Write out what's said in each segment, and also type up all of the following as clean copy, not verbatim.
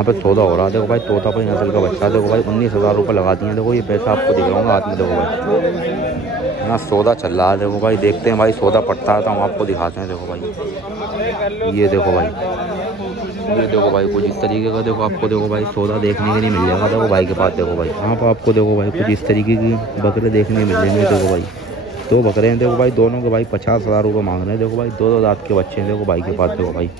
यहाँ पे सौदा हो रहा है। देखो भाई तोतापुरी नस्ल का बच्चा, देखो भाई 19,000 रुपये लगा दिए। देखो ये पैसा आपको दिख रहा होगा हाथ में। देखो भाई यहाँ सौदा चल रहा है। देखो भाई देखते हैं भाई सौदा पड़ता है तो हम आपको दिखाते हैं। देखो भाई ये देखो भाई, ये देखो भाई कुछ इस तरीके का देखो आपको देखो भाई सौदा देखने के नहीं मिल जाएगा। देखो भाई के पास देखो भाई यहाँ पर आपको देखो भाई कुछ इस तरीके की बकरे देखने मिल जाएंगे। देखो भाई दो बकरे हैं। देखो भाई दोनों के भाई 50,000 रुपये मांग रहे हैं। देखो भाई दो दांत के बच्चे हैं। देखो भाई के पास देखो भाई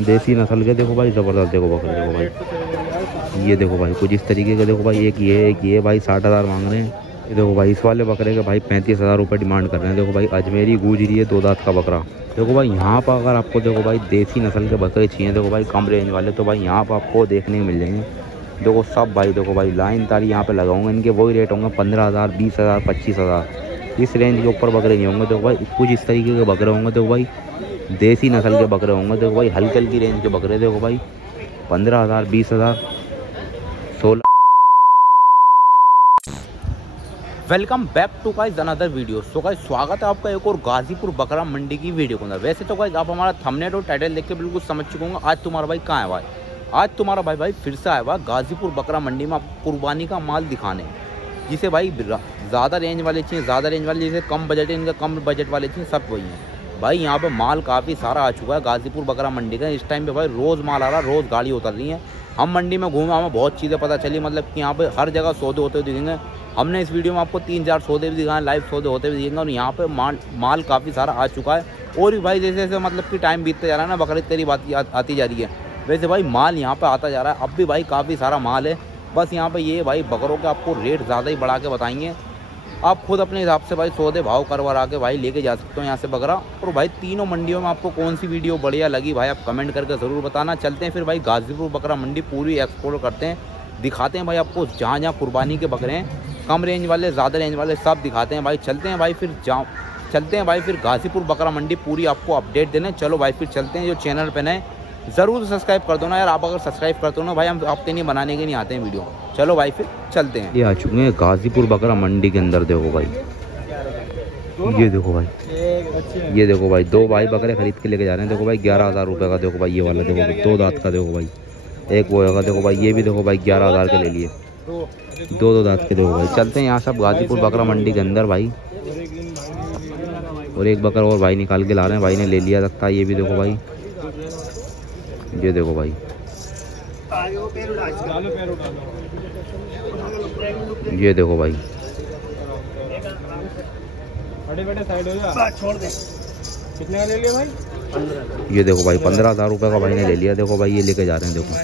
देसी नस्ल के देखो भाई ज़बरदस्त देखो बकरे। देखो भाई ये देखो भाई कुछ इस तरीके का देखो भाई एक ये भाई 60,000 मांग रहे हैं। ये देखो भाई इस वाले बकरे के भाई 35,000 रुपये डिमांड कर रहे हैं। देखो भाई अजमेरी गुजरी है 2 दांत का बकरा। देखो भाई यहाँ पर अगर आपको देखो भाई देसी नस्ल के बकरे चाहिए देखो भाई कम रेंज वाले तो भाई यहाँ पर आपको देखने को मिल जाएंगे। देखो सब भाई देखो भाई लाइन तारी यहाँ पे लगाऊंगे। इनके वही रेट होंगे 15,000, 20,000, 25,000। इस रेंज के ऊपर बकरे नहीं होंगे। देखो भाई कुछ इस तरीके के बकरे होंगे। देखो भाई देसी नस्ल के बकरे होंगे। देखो भाई हल्की हल्की रेंज के बकरे। देखो भाई 15,000, 20,000, 16। Welcome back to guys another video. So guys स्वागत है आपका एक और गाजीपुर बकरा मंडी की वीडियो के अंदर। वैसे तो गाइस आप हमारा थंबनेल और टाइटल देख के बिल्कुल समझ चुके होंगे आज तुम्हारा भाई कहाँ है। भाई आज तुम्हारा भाई फिर से आया हुआ गाजीपुर बकरा मंडी में आपको कुर्बानी का माल दिखाने, जिसे भाई ज़्यादा रेंज वाले चाहिए, ज़्यादा रेंज वाले जिसे कम बजट है, इनका कम बजट वाले चाहिए, सब वही हैं भाई। यहाँ पे माल काफ़ी सारा आ चुका है गाजीपुर बकरा मंडी का। इस टाइम पे भाई रोज़ माल आ रहा है, रोज़ गाड़ी उतर रही है। हम मंडी में घूमे, हमें बहुत चीज़ें पता चली, मतलब कि यहाँ पे हर जगह सौदे होते हुए दिखेंगे। हमने इस वीडियो में आपको 3-4 सौदे भी दिखाए, लाइव सौदे होते हुए दिखेंगे। और यहाँ पे माल काफ़ी सारा आ चुका है। और भी भाई जैसे जैसे मतलब कि टाइम बीतते जा रहा है ना, बकरीद करीब आती जा रही है, वैसे भाई माल यहाँ पे आता जा रहा है। अब भी भाई काफ़ी सारा माल है। बस यहाँ पे ये भाई बकरों के आपको रेट ज़्यादा ही बढ़ा के बताएंगे। आप खुद अपने हिसाब से भाई सौदे भाव करवा के भाई लेके जा सकते हो यहाँ से बकरा। और भाई तीनों मंडियों में आपको कौन सी वीडियो बढ़िया लगी भाई आप कमेंट करके ज़रूर बताना। चलते हैं फिर भाई गाजीपुर बकरा मंडी पूरी एक्सप्लोर करते हैं, दिखाते हैं भाई आपको जहाँ जहाँ कुर्बानी के बकरे हैं, कम रेंज वाले, ज़्यादा रेंज वाले, सब दिखाते हैं भाई। चलते हैं भाई फिर गाजीपुर बकरा मंडी पूरी आपको अपडेट देने। चलो भाई फिर चलते हैं। जो चैनल पे नए ज़रूर सब्सक्राइब कर दो ना यार, आप अगर सब्सक्राइब करते हो ना भाई हम हफ्ते नहीं बनाने के नहीं आते हैं वीडियो। चलो भाई फिर चलते हैं। ये आ चुके हैं गाजीपुर बकरा मंडी के अंदर। देखो भाई ये देखो भाई, ये देखो भाई दो भाई बकरे खरीद के लेके जा रहे हैं। देखो भाई 11,000 रुपये का। देखो भाई ये वाला देखो भाई 2 दांत का। देखो भाई एक वो होगा। देखो भाई ये भी देखो भाई 11,000 के ले लिए, 2 दांत के। देखो भाई चलते हैं यहाँ सब गाजीपुर बकरा मंडी के अंदर भाई। और एक बकरा और भाई निकाल के ला रहे हैं, भाई ने ले लिया लगता है। ये भी देखो भाई, ये देखो भाई, ये देखो भाई, कितने का ले लिया भाई? 15। ये देखो भाई 15,000 रुपये का भाई ने ले लिया। देखो भाई ये लेके जा रहे हैं। देखो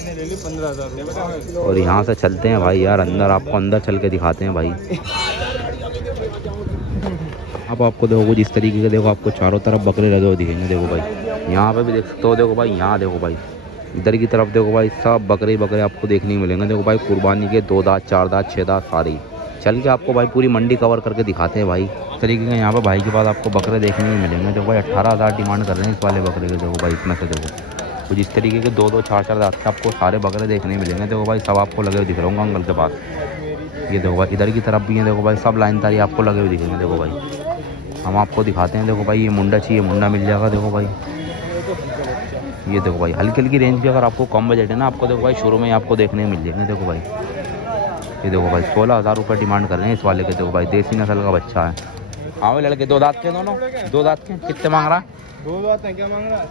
15,000। और यहाँ से चलते हैं भाई यार अंदर, आपको अंदर चल के दिखाते हैं भाई। अब आपको देखो कुछ इस तरीके के देखो आपको चारों तरफ बकरे लगे हुए दिखेंगे। देखो भाई यहाँ पे भी देख सकते हो। देखो भाई यहाँ देखो भाई इधर की तरफ देखो भाई सब बकरे बकरे आपको देखने को मिलेंगे। देखो भाई कुर्बानी के 2 दांत, 4 दांत, 6 दांत सारे। चल के आपको भाई पूरी मंडी कवर करके दिखाते हैं भाई। इस तरीके के यहाँ पे भाई के पास आपको बकरे देखने को मिलेंगे। देखो भाई 18,000 डिमांड कर रहे हैं इस वाले बकरे के। देखो भाई इसमें से देखो कुछ इस तरीके के 2-2, 4-4 दांत के आपको सारे बकरे देखने को मिलेंगे। देखो भाई सब आपको लगे हुए दिख रहे होंगे अंकल के पास। ये देखो भाई इधर की तरफ भी है। देखो भाई सब लाइन तारी आपको लगे हुए दिखेंगे। देखो भाई हम आपको दिखाते हैं। देखो भाई ये मुंडा चाहिए, मुंडा मिल जाएगा। देखो भाई ये देखो भाई हल्की हल्की रेंज की अगर आपको कम बजट है ना, आपको देखो भाई शुरू में आपको देखने को मिल जाएंगे। देखो भाई ये देखो भाई 16,000 रुपये डिमांड कर रहे हैं इस वाले के। देखो भाई देसी नस्ल का बच्चा है। हाँ भाई लड़के 2 दांत के, दोनों 2 दांत के। कितने मांग रहा है? 2 दांत है, क्या मांग रहा है?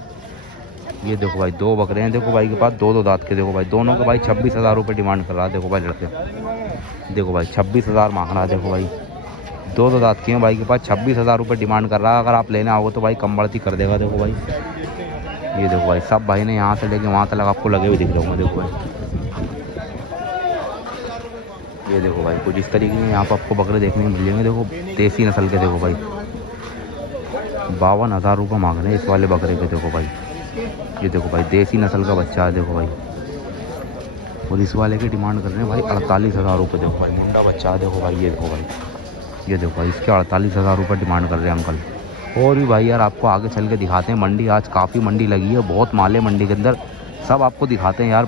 ये देखो भाई 2 बकरे हैं। देखो भाई के पास 2-2 दांत के। देखो भाई दोनों के भाई 26,000 रुपये डिमांड कर रहा है। देखो भाई लड़के देखो भाई 26,000 मांग रहा है। देखो भाई 2-2 दांत के हैं भाई के पास, 26,000 रुपये डिमांड कर रहा है। अगर आप लेने आओगे तो भाई कम बढ़ती कर देगा। देखो भाई ये देखो भाई सब भाई ने यहाँ से लेके वहाँ तक आपको लगे हुए दिख रहे होंगे। देखो भाई ये देखो भाई कुछ इस तरीके के यहाँ पर आपको बकरे देखने को मिल जाएंगे। देखो देसी नस्ल के। देखो भाई 52,000 रुपये मांग रहे हैं इस वाले बकरे के। देखो भाई ये देखो भाई देसी नस्ल का बच्चा है। देखो भाई और इस वाले की डिमांड कर रहे हैं भाई 48,000 रुपये। देखो भाई मुंडा बच्चा है। देखो भाई ये देखो भाई, ये देखो भाई इसके 48,000 रुपये डिमांड कर रहे हैं अंकल। और भी भाई यार आपको आगे चल के दिखाते हैं। मंडी आज काफ़ी मंडी लगी है, बहुत माल है मंडी के अंदर, सब आपको दिखाते हैं यार।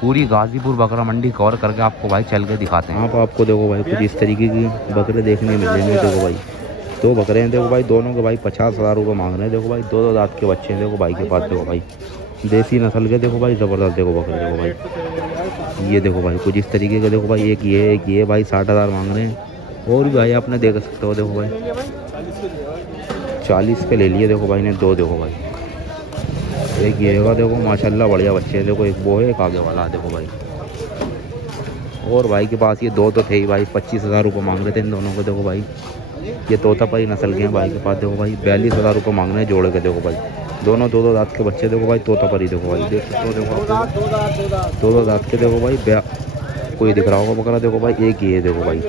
पूरी गाजीपुर बकरा मंडी कवर करके आपको भाई चल के दिखाते हैं। यहाँ पर आपको देखो भाई कुछ इस तरीके की बकरे देखने मिल जाएंगे। देखो भाई 2 बकरे हैं। देखो भाई दोनों के भाई 50,000 रुपये मांग रहे हैं। देखो भाई 2-2 दांत के बच्चे हैं। देखो भाई के पास देखो भाई देसी नस्ल के देखो भाई, ज़बरदस्त देखो बकरे देखो भाई। ये देखो भाई कुछ इस तरीके के देखो भाई, एक ये भाई 60,000 मांग रहे हैं। और भी भाई आपने देख सकते हो देखो भाई, 40 पे ले लिए देखो भाई ने दो देखो भाई। एक ये होगा देखो माशाल्लाह बढ़िया बच्चे देखो, एक वो है एक आगे वाला देखो भाई। और भाई के पास ये दो तो थे ही भाई, 25,000 रुपये मांग रहे थे इन दोनों को देखो भाई। ये तोतापरी नस्ल के हैं भाई के पास देखो भाई, 42,000 रुपये मांग रहे हैं जोड़े के देखो भाई। दोनों दो दांत के बच्चे देखो भाई, तोतापरी देखो भाई, देख सकते हो देखो दो दांत के देखो भाई। कोई दिख रहा होगा बकरा देखो भाई, एक ये देखो भाई,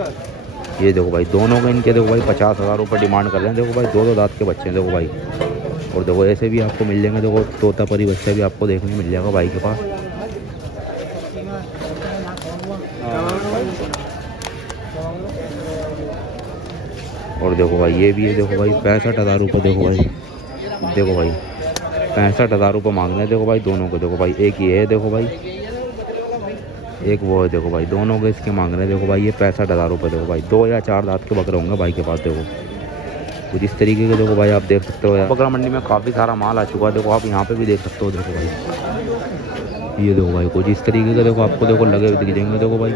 ये देखो भाई दोनों के इनके देखो भाई 50,000 रुपये डिमांड कर रहे हैं देखो भाई। दो दांत के बच्चे हैं देखो भाई। और देखो ऐसे भी आपको मिल जाएंगे देखो, तोतापरी बच्चा भी आपको देखने मिल जाएगा भाई के पास। और देखो भाई ये भी है देखो भाई, 65,000 रुपये देखो भाई। देखो भाई 65,000 रुपये मांग रहे हैं देखो भाई दोनों को देखो भाई। एक ये है देखो भाई, एक वो है देखो भाई, दोनों के इसके मांग रहे हैं देखो भाई ये 65,000 रुपये देखो भाई। 2 या 4 दांत के बकरे होंगे भाई के पास देखो कुछ इस तरीके के देखो भाई। आप देख सकते हो यार, बकरा मंडी में काफ़ी सारा माल आ चुका है देखो, आप यहाँ पे भी देख सकते हो देखो भाई। ये देखो भाई कुछ इस तरीके के देखो आपको देखो लगे हुए दिख जाएंगे देखो भाई।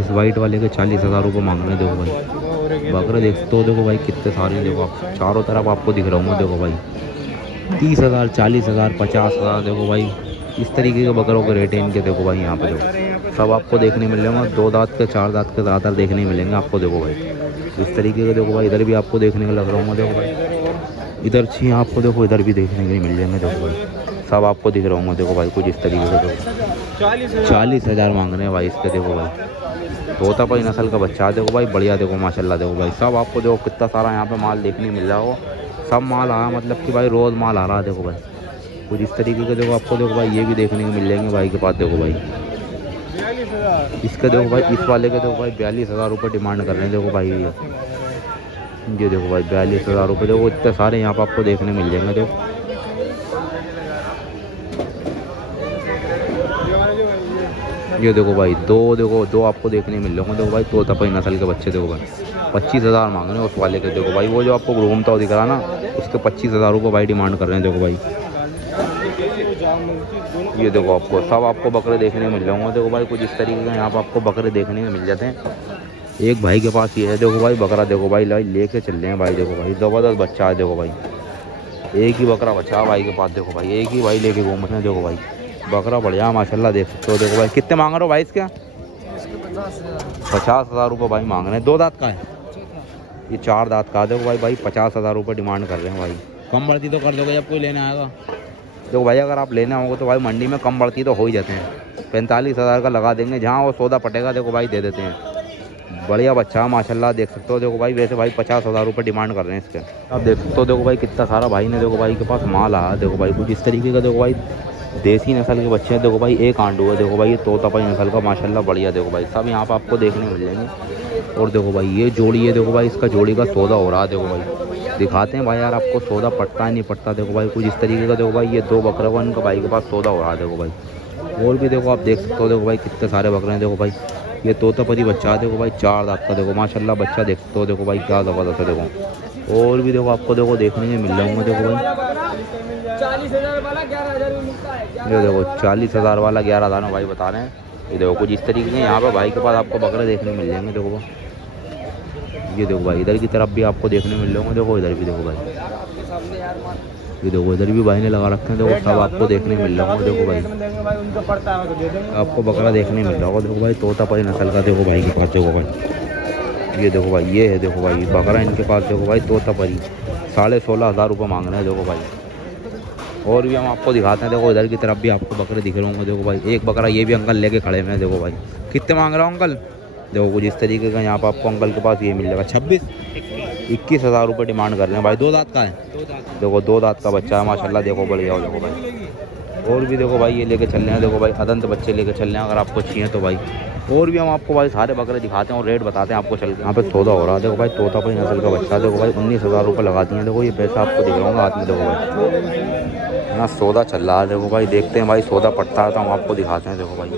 इस वाइट वाले के 40,000 रुपये मांग रहे हैं देखो भाई। बकरे देख सकते हो देखो भाई कितने सारे देखो, आप चारों तरफ आपको दिख रहा हूँ देखो भाई। 30,000 40,000 50,000 देखो भाई, इस तरीके के बकरों के रेट है इनके देखो भाई। यहाँ पे देखो सब आपको देखने मिलेंगे, 2 दांत के 4 दांत के ज़्यादातर देखने मिलेंगे आपको देखो भाई। इस तरीके के देखो भाई, इधर भी आपको देखने का लग रहा हूँ देखो भाई। इधर छी आपको देखो, इधर भी देखने के मिल जाएंगे देखो भाई। सब आपको दिख रहा हूँ देखो भाई कुछ इस तरीके से देखो। 40,000 मांग रहे हैं भाई इसके देखो भाई। तोतापरी नस्ल का बच्चा देखो भाई, बढ़िया देखो माशाल्लाह देखो भाई। सब आपको देखो कितना सारा यहाँ पे माल देखने मिल रहा हो, सब माल आ रहा मतलब कि भाई रोज़ माल आ रहा है देखो भाई। कुछ इस तरीके के देखो आपको देखो भाई, ये भी देखने को मिल जाएंगे भाई के पास देखो भाई। इसका देखो भाई, इस वाले के देखो भाई 42,000 रुपये डिमांड कर रहे हैं देखो भाई। ये देखो भाई 42,000 रुपये देखो, इतने सारे यहाँ पर आपको देखने मिल जाएंगे देखो। ये देखो भाई दो आपको देखने मिल रहे देखो भाई, तोतापरी नस्ल के बच्चे देखो भाई। 25,000 मांग रहे हैं उस वाले के देखो भाई। वो जो आपको घूमता हुआ दिख रहा ना, उसके 25,000 रुपये भाई डिमांड कर रहे हैं देखो भाई। ये देखो आपको सब आपको बकरे देखने मिल जाएंगे देखो भाई। कुछ इस तरीके के यहाँ पर आपको बकरे देखने में मिल जाते हैं। एक भाई के पास ये है देखो भाई बकरा देखो भाई, लेके चल रहे हैं भाई देखो भाई। ज़बरदस्त बच्चा है देखो भाई, एक ही बकरा बच्चा है भाई के पास देखो भाई। एक ही भाई लेके घूम रहे हैं देखो भाई। बकरा बढ़िया माशाल्लाह देख सकते हो देखो भाई। कितने मांग रहे हो भाई इसके? 50,000 रुपये भाई मांग रहे हैं। 2 दांत का है ये, 4 दांत का देखो भाई। 50,000 रुपये डिमांड कर रहे हैं भाई। कम बढ़ती तो कर दोगे जब कोई लेने आएगा देखो भाई। अगर आप लेना होगा तो भाई मंडी में कम बढ़ती तो हो ही जाते हैं। 45,000 का लगा देंगे, जहाँ वो सौदा पटेगा देखो भाई दे देते हैं। बढ़िया बच्चा माशाल्लाह देख सकते हो देखो भाई। वैसे भाई 50,000 रुपये डिमांड कर रहे हैं इसके। आप देख सकते हो देखो भाई कितना सारा भाई ने देखो भाई के पास माल आया देखो भाई। कुछ इस तरीके का देखो भाई, देसी नस्ल के बच्चे हैं देखो भाई। एक आंडू है देखो भाई, ये तोतापरी नस्ल का माशाल्लाह बढ़िया देखो भाई। सब यहाँ पर आपको देखने मिल जाएंगे। और देखो भाई ये जोड़ी है देखो भाई, इसका जोड़ी का सौदा हो रहा है देखो भाई। दिखाते हैं भाई यार आपको सौदा पड़ता है नहीं पड़ता देखो भाई। कुछ इस तरीके का देखो भाई, ये 2 बकरे को इनका भाई के पास सौदा हो रहा है देखो भाई। और भी देखो आप देख सकते हो देखो भाई कितने सारे बकरे हैं देखो भाई। ये तोतापरी बच्चा है देखो भाई, 4 दांत का देखो माशाल्लाह बच्चा देख सकते हो देखो भाई, क्या ज़बरदस्त है देखो। और भी देखो आपको देखो देखने में मिल जाएंगे देखो भाई। 40,000 वाला 11,000 में मिलता है। ये देखो 40,000 वाला 11,000 में भाई बता रहे हैं। ये देखो कुछ इस तरीके के यहाँ पर भाई के पास आपको बकरे देखने मिल जाएंगे देखो। ये देखो भाई इधर की तरफ भी आपको देखने मिल जाएंगे देखो। इधर भी देखो भाई, ये देखो इधर भी भाई ने लगा रखे हैं देखो। सब आपको देखने मिल रहा होगा देखो भाई। आपको बकरा देखने मिल रहा होगा देखो भाई, तोतापरी नस्ल का देखो भाई के पास देखो भाई। ये देखो भाई ये है देखो भाई बकरा इनके पास देखो भाई, तोतापरी 16,500 रुपये मांग रहे हैं देखो भाई। और भी हम आपको दिखाते हैं देखो, इधर की तरफ भी आपको बकरे दिख रहे होंगे देखो भाई। एक बकरा ये भी अंकल लेके खड़े हुए हैं देखो भाई। कितने मांग रहा हूँ अंकल? देखो कुछ इस तरीके का यहाँ पर आपको अंकल के पास ये मिल जाएगा। 21,000 रुपये डिमांड कर रहे हैं भाई। 2 दांत का है देखो, 2 दांत का बच्चा है माशाल्लाह देखो, बढ़िया हो देखो भाई। और भी देखो भाई ये लेके चल रहे हैं देखो भाई, अदंत बच्चे लेके चल रहे हैं अगर आपको चाहिए तो भाई। और भी हम आपको भाई सारे बकरे दिखाते हैं और रेट बताते हैं आपको चल के। यहाँ पे सौदा हो रहा है देखो भाई, तोतापरी नस्ल का बच्चा देखो भाई। 19,000 रुपये लगा दिए देखो। ये पैसा आपको दिख रहा होगा हाथ में देखो भाई। यहाँ सौदा चल रहा है देखो भाई। देखते हैं भाई सौदा पड़ता है तो हम आपको दिखाते हैं देखो भाई।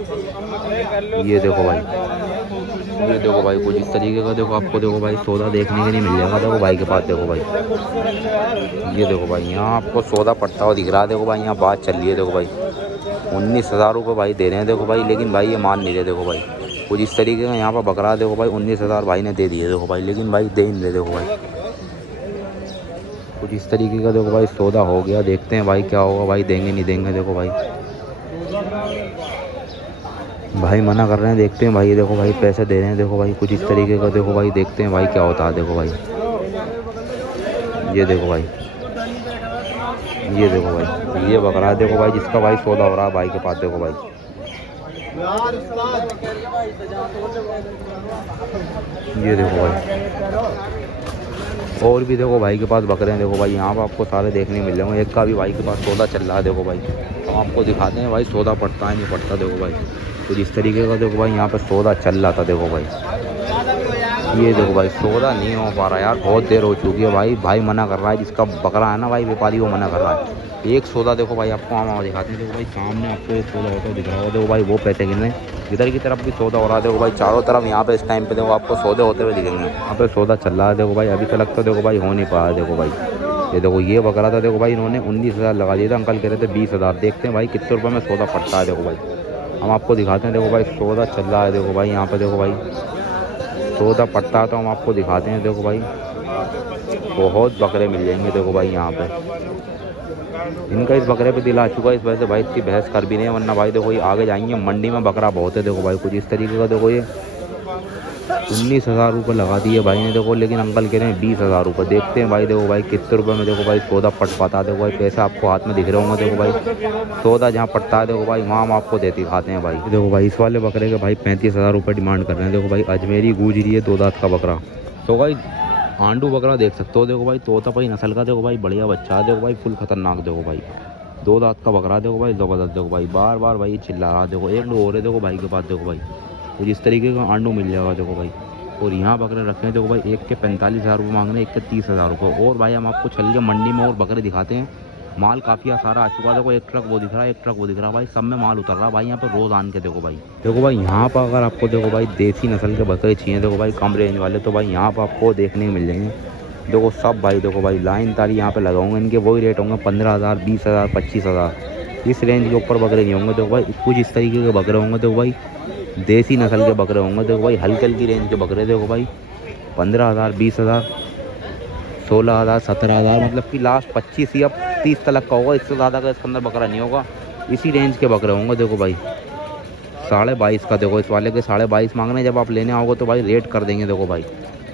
ये देखो भाई ये देखो भाई कुछ इस तरीके का देखो आपको देखो भाई सौदा देखने के नहीं मिल जाएगा। देखो भाई के पास देखो भाई, ये देखो भाई यहाँ आपको सौदा पड़ता हुआ दिख रहा है। देखो भाई यहाँ बात चल रही है। देखो भाई 19,000 रुपये भाई दे रहे हैं। देखो भाई लेकिन भाई ये मान नहीं रहे। देखो भाई कुछ इस तरीके का यहाँ पर बकरा। देखो भाई 19,000 भाई ने दे दिए। देखो भाई लेकिन भाई दे नहीं रहे। देखो भाई कुछ इस तरीके का देखो भाई सौदा हो गया। देखते हैं भाई क्या होगा, भाई देंगे नहीं देंगे। देखो भाई भाई मना कर रहे हैं, देखते हैं भाई। ये देखो भाई पैसे दे रहे हैं। देखो भाई कुछ इस तरीके का देखो भाई देखते हैं भाई क्या होता है। देखो भाई ये देखो भाई, ये देखो भाई ये बकरा है। देखो भाई जिसका भाई सौदा हो रहा है भाई के पास। देखो भाई ये देखो भाई और भी देखो भाई के पास बकरे हैं। देखो भाई यहाँ पर आपको सारे देखने मिल जाएंगे। एक का भी भाई के पास सौदा चल रहा है। देखो भाई हम आपको दिखाते हैं भाई सौदा पड़ता है नहीं पड़ता। देखो भाई कुछ इस तरीके का देखो भाई यहाँ पे सौदा चल रहा था। देखो भाई ये देखो भाई सौदा नहीं हो पा रहा यार, बहुत देर हो चुकी है भाई। भाई मना कर रहा है, जिसका बकरा है ना भाई व्यापारी, वो मना कर रहा है। एक सौदा देखो भाई आपको हम दिखाते हैं। देखो भाई सामने आपको एक सौदा होता है दिख रहा है। देखो भाई वो पैसे गिनने इधर की तरफ भी सौदा हो रहा है। देखो भाई चारों तरफ यहाँ पे इस टाइम पे देखो आपको सौदे होते हुए दिखेंगे। यहाँ पे सौदा चल रहा है। देखो भाई अभी तक तो देखो भाई हो नहीं पाया। देखो भाई ये देखो ये बकरा था। देखो भाई इन्होंने 19,000 लगा दिया था। अंकल कह रहे थे 20,000। देखते हैं भाई कितने रुपये में सौदा पड़ता है। देखो भाई हम आपको दिखाते हैं। देखो भाई सौदा चल रहा है। देखो भाई यहाँ पे देखो भाई सौदा पट्टा तो हम आपको दिखाते हैं। देखो भाई बहुत बकरे मिल जाएंगे। देखो भाई यहाँ पे इनका इस बकरे पे दिल आ चुका है, इस वजह से भाई इतनी बहस कर भी नहीं है। वरना भाई देखो ये आगे जाएंगे मंडी में बकरा बहुत है। देखो भाई कुछ इस तरीके का देखो ये 19,000 रुपये लगा दिए भाई ने। देखो लेकिन अंकल कह रहे हैं 20,000 रुपये। देखते हैं भाई देखो भाई कितने रुपये में देखो भाई सौदा पट पाता है। देखो भाई पैसा आपको हाथ में दिख रहे होंगे। देखो भाई सौदा जहाँ पड़ता है देखो भाई वहाँ हम आपको देती खाते हैं भाई। देखो भाई इस वाले बकरे के भाई 35,000 रुपये डिमांड कर रहे हैं। देखो भाई अजमेरी गुजरी है 2 दांत का बकरा। तो भाई आंडू बकरा देख सकते हो। देखो भाई तोता भाई नस्ल का देखो भाई बढ़िया बच्चा है। देखो भाई फुल खतरनाक। देखो भाई 2 दांत का बकरा। देखो भाई ज़बरदस्त। देखो भाई बार बार भाई चिल्ला रहा। देखो एक दो और है देखो भाई के पास। देखो भाई कुछ इस तरीके का आंडू मिल जाएगा। देखो भाई और यहाँ बकरे रखे हैं। देखो भाई एक के 45,000 रुपये मांग रहे हैं, एक के 30,000 रुपये। और भाई हम आपको चल के मंडी में और बकरे दिखाते हैं। माल काफ़ी सारा आ चुका है। देखो एक ट्रक वो दिख रहा है, एक ट्रक वो दिख रहा है। भाई सब में माल उतर रहा है भाई यहाँ पे रोज़ आन के। देखो भाई यहाँ पर अगर आपको देखो भाई देसी नस्ल के बकरे चाहिए देखो भाई कम रेंज वाले, तो भाई यहाँ पर आपको देखने को मिल जाएंगे। देखो सब भाई देखो भाई लाइन तारी यहाँ पे लगाऊंगे। इनके वही रेट होंगे 15,000, 20,000, 25,000। इस रेंज के ऊपर बकरे नहीं होंगे। देखो भाई कुछ इस तरीके के बकरे होंगे। देखो भाई देसी नस्ल के बकरे होंगे। देखो भाई हल्की हल्की रेंज के बकरे। देखो भाई 15,000, 20,000, 16,000, 17,000, मतलब कि लास्ट 25 या 30 तक का होगा। इससे ज़्यादा का इसके अंदर बकरा नहीं होगा। इसी रेंज के बकरे होंगे। देखो भाई 22.5 का। देखो इस वाले के 22.5 मांगने, जब आप लेने आओगे तो भाई रेट कर देंगे। देखो भाई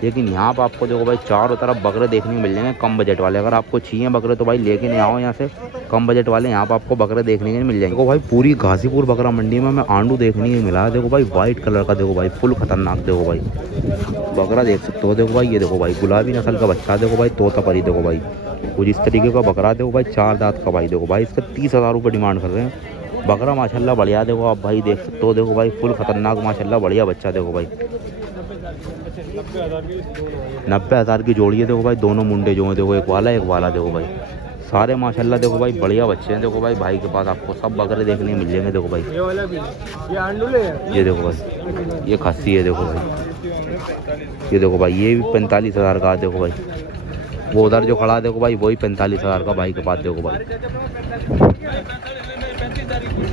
लेकिन यहाँ पर आपको देखो भाई चारों तरफ बकरे देखने को मिल जाएंगे कम बजट वाले। अगर आपको चाहिए बकरे तो भाई लेके नहीं आओ यहाँ से, कम बजट वाले यहाँ पर आपको बकरे देखने के मिल जाएंगे। देखो भाई पूरी गाजीपुर बकरा मंडी में मैं आंडू देखने को मिला। देखो भाई वाइट कलर का। देखो भाई फुल खतरनाक। देखो भाई बकरा देख सकते हो। देखो भाई ये देखो भाई गुलाबी नस्ल का बच्चा। देखो भाई तोता परी। देखो भाई कुछ इस तरीके का बकरा। देखो भाई 4 दांत का भाई। देखो भाई इसका 30,000 रुपये डिमांड कर रहे हैं। बकरा माशाल्लाह बढ़िया। देखो आप भाई देख सकते हो। देखो भाई फुल खतरनाक माशाल्लाह बढ़िया बच्चा। देखो भाई 90,000 की जोड़ी है। देखो भाई दोनों मुंडे जो हैं, देखो एक वाला एक वाला। देखो भाई सारे माशाल्लाह देखो भाई बढ़िया बच्चे हैं। देखो भाई के पास आपको सब बकरे देखने को मिल जाएंगे। देखो भाई ये वाला भी, ये आंडूले है। ये देखो भाई ये खस्सी है। देखो भाई ये देखो भाई ये भी 45,000 का। देखो भाई वो उधर जो खड़ा है देखो भाई वही 45,000 का भाई के पास। देखो भाई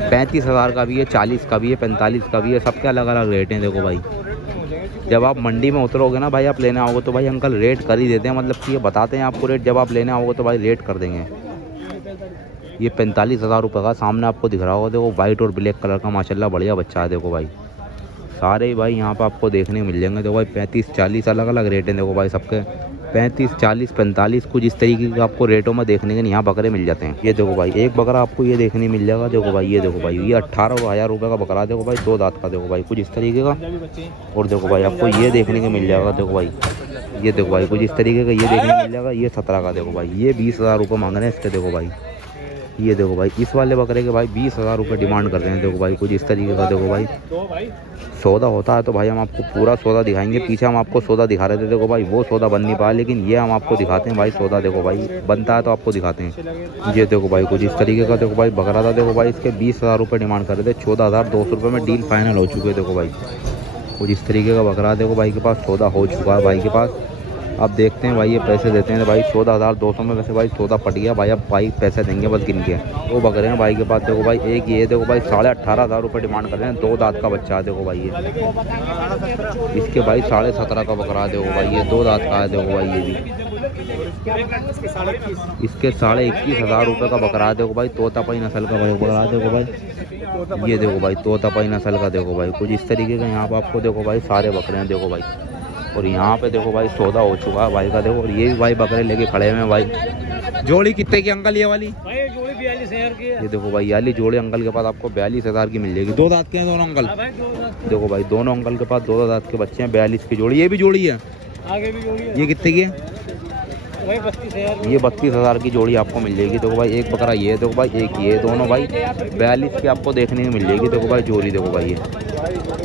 35,000 का भी है, 40 का भी है, 45 का भी है। सबके अलग अलग रेट हैं। देखो भाई जब आप मंडी में उतरोगे ना भाई, आप लेने आओगे तो भाई अंकल रेट कर ही देते हैं। मतलब कि ये बताते हैं आपको रेट, जब आप लेने आओगे तो भाई रेट कर देंगे। ये 45,000 रुपये का सामने आपको दिख रहा होगा। देखो वाइट और ब्लैक कलर का माशाल्लाह बढ़िया बच्चा है। देखो भाई सारे ही भाई यहाँ पर आपको देखने को मिल जाएंगे। देखो भाई 35, 40 अलग अलग रेट हैं। देखो भाई सबके 35, 40, 45 कुछ इस तरीके के आपको रेटों में देखने के यहाँ बकरे मिल जाते हैं। ये देखो भाई एक बकरा आपको ये देखने मिल जाएगा। देखो भाई ये देखो भाई ये 18,000 रुपये का बकरा। देखो भाई 2 दांत का। देखो भाई कुछ इस तरीके का। और देखो भाई आपको ये देखने को मिल जाएगा। देखो भाई ये देखो भाई कुछ इस तरीके का ये देखने को मिल जाएगा। ये 17 का। देखो भाई ये 20,000 रुपये मांग रहे हैं इसके। देखो भाई ये देखो भाई इस वाले बकरे के भाई 20,000 रुपये डिमांड कर रहे हैं। देखो भाई कुछ इस तरीके का। देखो भाई सौदा होता है तो भाई हम आपको पूरा सौदा दिखाएंगे। पीछे हम आपको सौदा दिखा रहे थे। देखो भाई वो सौदा बन नहीं पाया, लेकिन ये हम आपको दिखाते हैं भाई सौदा। देखो भाई बनता है तो आपको दिखाते हैं। ये देखो भाई कुछ इस तरीके का। देखो भाई बकरा था। देखो भाई इसके 20,000 रुपये डिमांड कर रहे थे। 14,200 रुपये में डील फाइनल हो चुके हैं। देखो भाई कुछ इस तरीके का बकरा देखो भाई के पास सौदा हो चुका है भाई के पास। अब देखते हैं भाई ये पैसे देते हैं भाई 14,200 में। वैसे भाई सौदा पट गया भाई, अब भाई पैसे देंगे बस गिन के। वो बकरे हैं भाई के पास देखो भाई। एक ये देखो भाई 18,500 रुपये डिमांड कर रहे हैं। 2 दांत का बच्चा है देखो भाई ये। इसके भाई 17.5 का बकरा देखो भाई ये। 2 दांत का है देखो भाई ये भी। इसके 21,500 रुपये का बकरा देखो भाई। तोतापाई नस्ल का भाई बकरा देखो भाई। ये देखो भाई तोतापाई नस्ल का देखो भाई। कुछ इस तरीके का यहाँ पर आपको देखो भाई सारे बकरे हैं देखो भाई। और यहाँ पे देखो भाई सौदा हो चुका है भाई का देखो। और ये भी भाई बकरे लेके खड़े हुए हैं भाई। जोड़ी कितने की अंकल ये वाली? जोड़ी 42,000 की है। ये देखो भाई याली जोड़ी अंकल के पास आपको 42,000 की मिल जाएगी। 2 दांत के हैं दोनों अंकल। देखो भाई दोनों अंकल के पास 2 दांत के बच्चे हैं। 42 की जोड़ी। ये भी जोड़ी है, आगे भी जोड़ी है। ये कितने की है? भाई 32,000। ये 32,000 की जोड़ी आपको मिल जाएगी देखो भाई। एक बकरा ये देखो भाई, एक ये, दोनों भाई 42 की आपको देखने को मिल जाएगी देखो भाई जोड़ी देखो भाई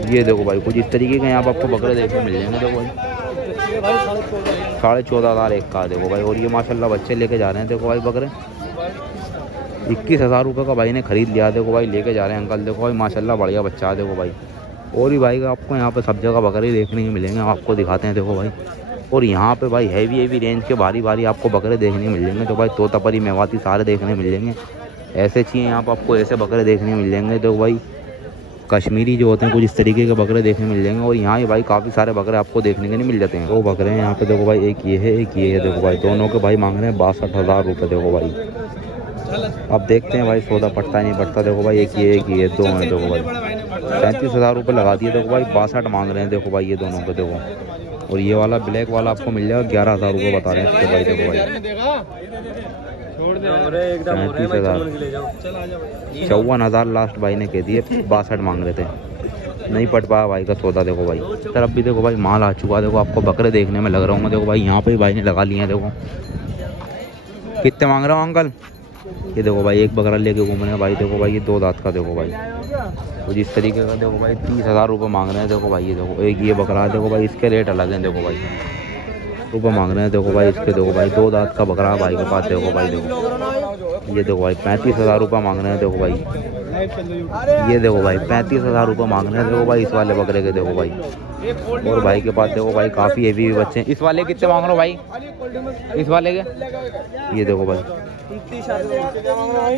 ये देखो भाई। कुछ इस तरीके के यहाँ पर आपको बकरे देखने मिल जाएंगे देखो भाई। 14,500 एक का देखो भाई। और ये माशाल्लाह बच्चे लेके जा रहे हैं देखो भाई बकरे। 21,000 रुपये का भाई ने खरीद लिया देखो भाई। लेके जा रहे हैं अंकल देखो भाई माशाल्लाह बढ़िया बच्चा है देखो भाई। और भी भाई आपको यहाँ पे सब जगह बकरे देखने को मिलेंगे, आपको दिखाते हैं देखो भाई। और यहाँ पे भाई हैवी रेंज के भारी आपको बकरे देखने को मिल जाएंगे तो भाई। तोतापरी मेवाती सारे देखने मिल जाएंगे। ऐसे चाहिए यहाँ पर आपको ऐसे बकरे देखने मिल जाएंगे देखो भाई। कश्मीरी जो होते हैं कुछ इस तरीके के बकरे देखने मिल जाएंगे। और यहाँ ही भाई काफ़ी सारे बकरे आपको देखने के नहीं मिल जाते हैं। 2 बकरे हैं यहाँ पे देखो भाई। एक ये है, एक ये है देखो भाई। दोनों के भाई मांग रहे हैं 62,000 रुपये देखो भाई। अब देखते हैं भाई सौदा पड़ता है नहीं पड़ता देखो भाई। एक ये 2 हैं देखो भाई। 35,000 रुपये लगा दिए देखो भाई। 62 मांग रहे हैं देखो भाई ये दोनों को देखो। और ये वाला ब्लैक वाला आपको मिल जाएगा 11,000 रुपये बता रहे हैं इसके भाई देखो भाई। 35,000 54,000 लास्ट भाई ने कह दिए। 62 मांग रहे थे, नहीं पट पाया भाई का सौदा देखो भाई। तरफ भी देखो भाई माल आ चुका देखो। आपको बकरे देखने में लग रहा हूँ देखो भाई। यहाँ पे भाई ने लगा लिए हैं देखो। कितने मांग रहा हूँ अंकल? ये देखो भाई एक बकरा लेके घूम रहे हैं भाई देखो भाई। ये 2 दांत का देखो भाई। तो जिस तरीके का देखो भाई 30,000 रुपये मांग रहे हैं देखो भाई। ये देखो एक ये बकरा है देखो भाई। इसके रेट अलग हैं देखो भाई। रुपये मांग रहे हैं देखो भाई इसके देखो भाई। 2 दांत का बकरा भाई के पास देखो भाई देखो। ये देखो भाई 35,000 रुपये मांग रहे हैं देखो भाई। ये देखो भाई 35,000 रुपये मांग रहे हैं देखो भाई इस वाले बकरे के देखो भाई। और भाई के पास देखो भाई काफ़ी हेवी बच्चे हैं। इस वाले कितने मांग रहे हो भाई? इस वाले के ये देखो भाई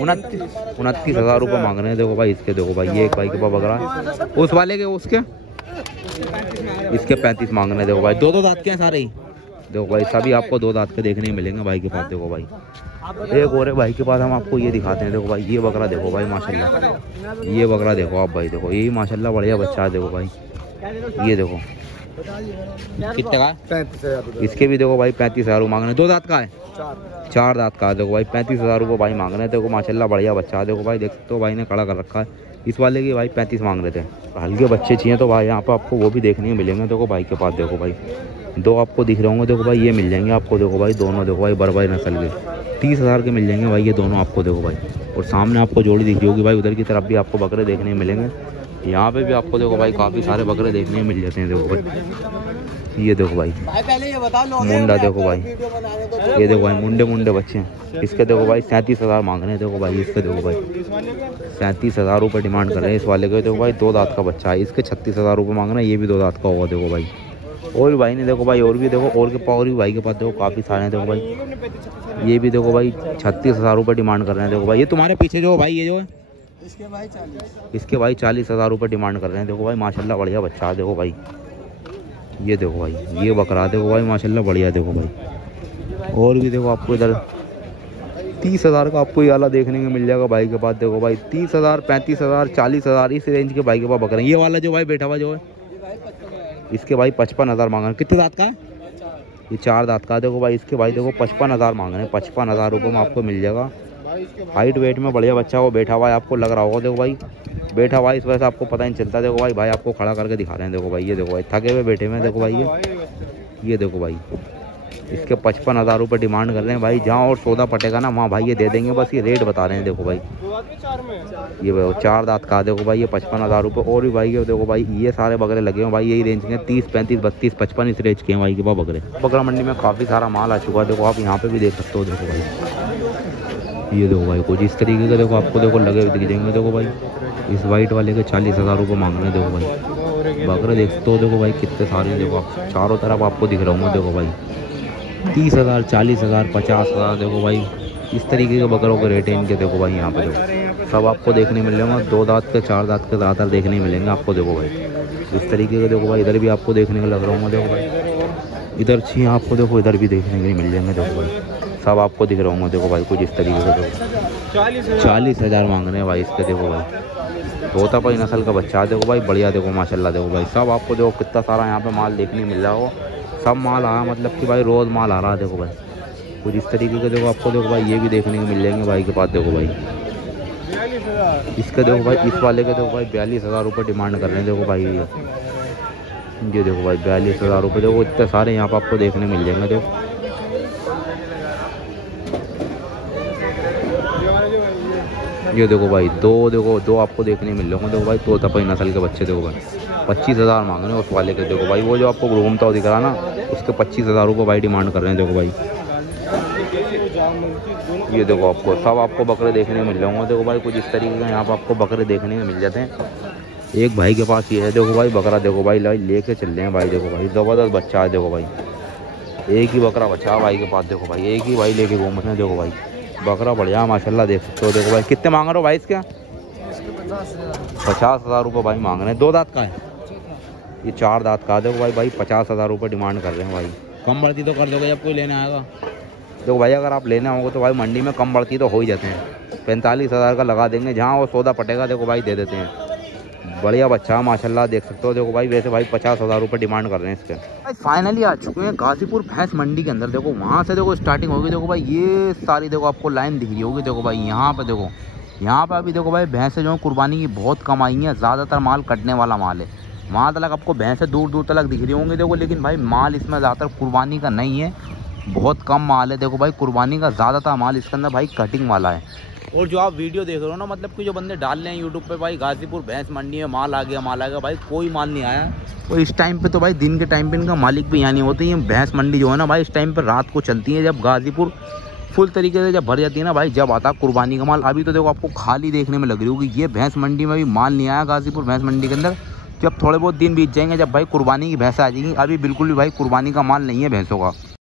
29,000 रुपये मांग रहे हैं देखो भाई इसके देखो भाई। ये एक भाई के पास बकरा। उस वाले के उसके इसके 35 मांग रहे हैं देखो भाई। 2 दांत के हैं सारे ही देखो भाई। सभी आपको 2 दांत के देखने मिलेंगे भाई के पास देखो भाई। एक और भाई के पास हम आपको ये दिखाते हैं देखो भाई। ये बकरा देखो भाई माशाल्लाह। ये बकरा देखो आप भाई देखो। ये माशाल्लाह बढ़िया बच्चा है देखो भाई। ये देखो कितने का? 35,000। इसके भी देखो भाई 35,000 मांग रहे हैं। 2 दांत का है, 4 दांत का है देखो भाई। 35,000 रुपये भाई मांग रहे हैं देखो माशाल्लाह बढ़िया बच्चा है देखो भाई। देख सकते हो भाई ने खड़ा कर रखा है। इस वाले के भाई 35 मांग रहे थे। हल्के बच्चे चाहिए तो भाई यहाँ पर आपको वो भी देखने को मिलेंगे देखो भाई के पास देखो भाई। 2 आपको दिख रहे होंगे देखो भाई। ये मिल जाएंगे आपको देखो भाई। दोनों देखो भाई बरबाई नस्ल के 30,000 के मिल जाएंगे भाई ये दोनों आपको देखो भाई। और सामने आपको जोड़ी दिख रही होगी भाई। उधर की तरफ भी आपको बकरे देखने मिलेंगे। यहाँ पे भी आपको देखो भाई काफ़ी सारे बकरे देखने मिल जाते हैं देखो भाई। ये देखो भाई मुंडा देखो भाई। ये देखो भाई मुंडे बच्चे हैं। इसके देखो भाई 37,000 मांग रहे हैं देखो भाई। इसके देखो भाई 37,000 रुपये डिमांड कर रहे हैं इस वाले के देखो भाई। 2 दांत का बच्चा है। इसके 36,000 रुपये मांग रहे हैं। ये भी 2 दांत का होगा देखो भाई। और भी भाई ने देखो भाई। और भी देखो और के पावर भी भाई के पास देखो काफ़ी सारे हैं देखो भाई। ये भी देखो भाई 36,000 रुपये डिमांड कर रहे हैं देखो भाई। ये तुम्हारे पीछे जो भाई ये जो है इसके भाई 40,000 रुपये डिमांड कर रहे हैं देखो भाई। माशाल्लाह बढ़िया बच्चा है देखो भाई। ये देखो भाई ये बकरा देखो भाई माशाल्लाह बढ़िया देखो भाई। और भी देखो आपको इधर 30,000 का आपको ये वाला देखने को मिल जाएगा भाई के पास देखो भाई। 30,000 35,000 40,000 इस रेंज के भाई के पास बकरे। ये वाला जो भाई बैठा हुआ जो है इसके भाई 55,000 मांग रहे हैं। कितने दांत का है? ये 4 दांत का देखो भाई। इसके भाई देखो 55,000 मांग रहे हैं। 55,000 रुपये में आपको मिल जाएगा। हाइट वेट में बढ़िया बच्चा वो बैठा हुआ है। आपको लग रहा होगा देखो भाई बैठा हुआ है। इस वजह से आपको पता नहीं चलता देखो भाई। भाई आपको खड़ा करके दिखा रहे हैं देखो भाई। ये देखो भाई थके हुए बैठे हुए देखो भाई। ये देखो भाई इसके 55,000 रुपये डिमांड कर रहे हैं भाई। जहाँ और सौदा पटेगा ना वहाँ भाई ये दे देंगे। बस ये रेट बता रहे हैं देखो भाई। ये भाई 4 दांत का देखो भाई। ये 55,000 रुपये। और भी भाई ये देखो भाई ये सारे बकरे लगे हैं भाई। यही रेंज के 30 35 32 55 इस रेंज के हैं भाई के पास बकरे। बकरा मंडी में काफ़ी सारा माल आ चुका है देखो। आप यहाँ पे भी देख सकते हो देखो भाई। ये देखो भाई कुछ इस तरीके का देखो आपको देखो लगे हुए दिख जाएंगे देखो भाई। इस वाइट वाले के 40,000 रुपये मांग रहे हैं देखो भाई। बकरे देख सकते हो, देखो भाई कितने सारे, देखो चारों तरफ आपको दिख रहा हूँ, देखो भाई 30,000, 40,000, 50,000, देखो भाई इस तरीके के बकरों के रेट है इनके। देखो भाई यहाँ पे देखो सब आपको देखने मिल रहे हैं, 2 दांत के 4 दांत के ज़्यादातर देखने मिलेंगे आपको। देखो भाई इस तरीके के, देखो भाई इधर भी आपको देखने को लग रहा हूँ, देखो भाई इधर छी आपको, देखो इधर भी देखने के मिल जाएंगे। देखो भाई सब आपको दिख रहा हूँ, देखो भाई कुछ इस तरीके से। देखो 40,000 मांग रहे हैं भाई इसके। देखो भाई तोतापाई नस्ल का बच्चा, देखो भाई बढ़िया, देखो माशाल्लाह। देखो भाई सब आपको देखो कितना सारा यहाँ पे माल देखने मिल रहा हो, सब माल आ रहा, मतलब कि भाई रोज़ माल आ रहा है। देखो भाई कुछ इस तरीके के, देखो आपको, देखो भाई ये भी देखने को मिल जाएंगे भाई के पास। देखो भाई इसका, देखो भाई इस वाले के, देखो भाई 42,000 रुपये डिमांड कर रहे हैं। देखो भाई ये देखो भाई 42,000 रुपये, देखो इतने सारे यहाँ पर आपको देखने मिल जाएंगे। देखो ये देखो भाई दो आपको देखने मिल रहे होंगे। देखो भाई तोतापाई नस्ल के बच्चे, देखो भाई 25,000 मांग रहे हैं उस वाले के। देखो भाई वो जो आपको घूमता हुआ दिख रहा ना, उसके 25,000 रुपये भाई डिमांड कर रहे हैं। देखो भाई ये देखो आपको सब आपको बकरे देखने मिल रहे होंगे। देखो भाई कुछ इस तरीके के यहाँ पर आपको बकरे देखने में मिल जाते हैं। एक भाई के पास ये है, देखो भाई बकरा, देखो भाई लेके चल रहे हैं भाई। देखो भाई ज़बरदस्त बच्चा है। देखो भाई एक ही बकरा बच्चा है भाई के पास। देखो भाई एक ही भाई लेके घूम रहे हैं। देखो भाई बकरा बढ़िया माशाल्लाह, देख सकते हो। देखो भाई कितने मांग रहे हो भाई इसके? 50,000 रुपये भाई मांग रहे हैं। 2 दांत का है ये, 4 दांत का। देखो भाई 50,000 रुपये डिमांड कर रहे हैं भाई। कम बढ़ती तो कर दोगे जब कोई लेने आएगा? देखो भाई अगर आप लेने आओगे तो भाई मंडी में कम बढ़ती तो हो ही जाते हैं। 45,000 का लगा देंगे, जहाँ वो सौदा पटेगा देखो भाई दे देते हैं। बढ़िया बच्चा माशाल्लाह, देख सकते हो। देखो भाई वैसे भाई 50,000 रुपये डिमांड कर रहे हैं इसके। भाई फाइनली आ चुके हैं गाजीपुर भैंस मंडी के अंदर। देखो वहाँ से देखो स्टार्टिंग होगी। देखो भाई ये सारी देखो आपको लाइन दिख रही होगी। देखो भाई यहाँ पे देखो, यहाँ पे अभी देखो भाई भैंसें जो कुर्बानी की बहुत कम आई हैं। ज़्यादातर माल कटने वाला माल है। वहाँ तक आपको भैंसें दूर दूर तक दिख रही होंगी। देखो लेकिन भाई माल इसमें ज़्यादातर कुर्बानी का नहीं है, बहुत कम माल है। देखो भाई कुर्बानी का ज़्यादातर माल इसके अंदर भाई कटिंग वाला है। और जो आप वीडियो देख रहे हो ना, मतलब कि जो बंदे डाल रहे हैं यूट्यूब पे भाई गाजीपुर भैंस मंडी में माल आ गया, भाई कोई माल नहीं आया। और इस टाइम पे तो भाई दिन के टाइम पे इनका मालिक भी यहाँ नहीं होते। ये भैंस मंडी जो है ना भाई इस टाइम पे रात को चलती है, जब गाजीपुर फुल तरीके से जब भर जाती है ना भाई, जब आता कुर्बानी का माल। अभी तो देखो आपको खाली देखने में लग रही होगी। ये भैंस मंडी में भी माल नहीं आया गाजीपुर भैंस मंडी के अंदर। जब थोड़े बहुत दिन बीत जाएंगे, जब भाई कुर्बानी की भैंस आ जाएंगी। अभी बिल्कुल भी भाई कुर्बानी का माल नहीं है भैंसों का।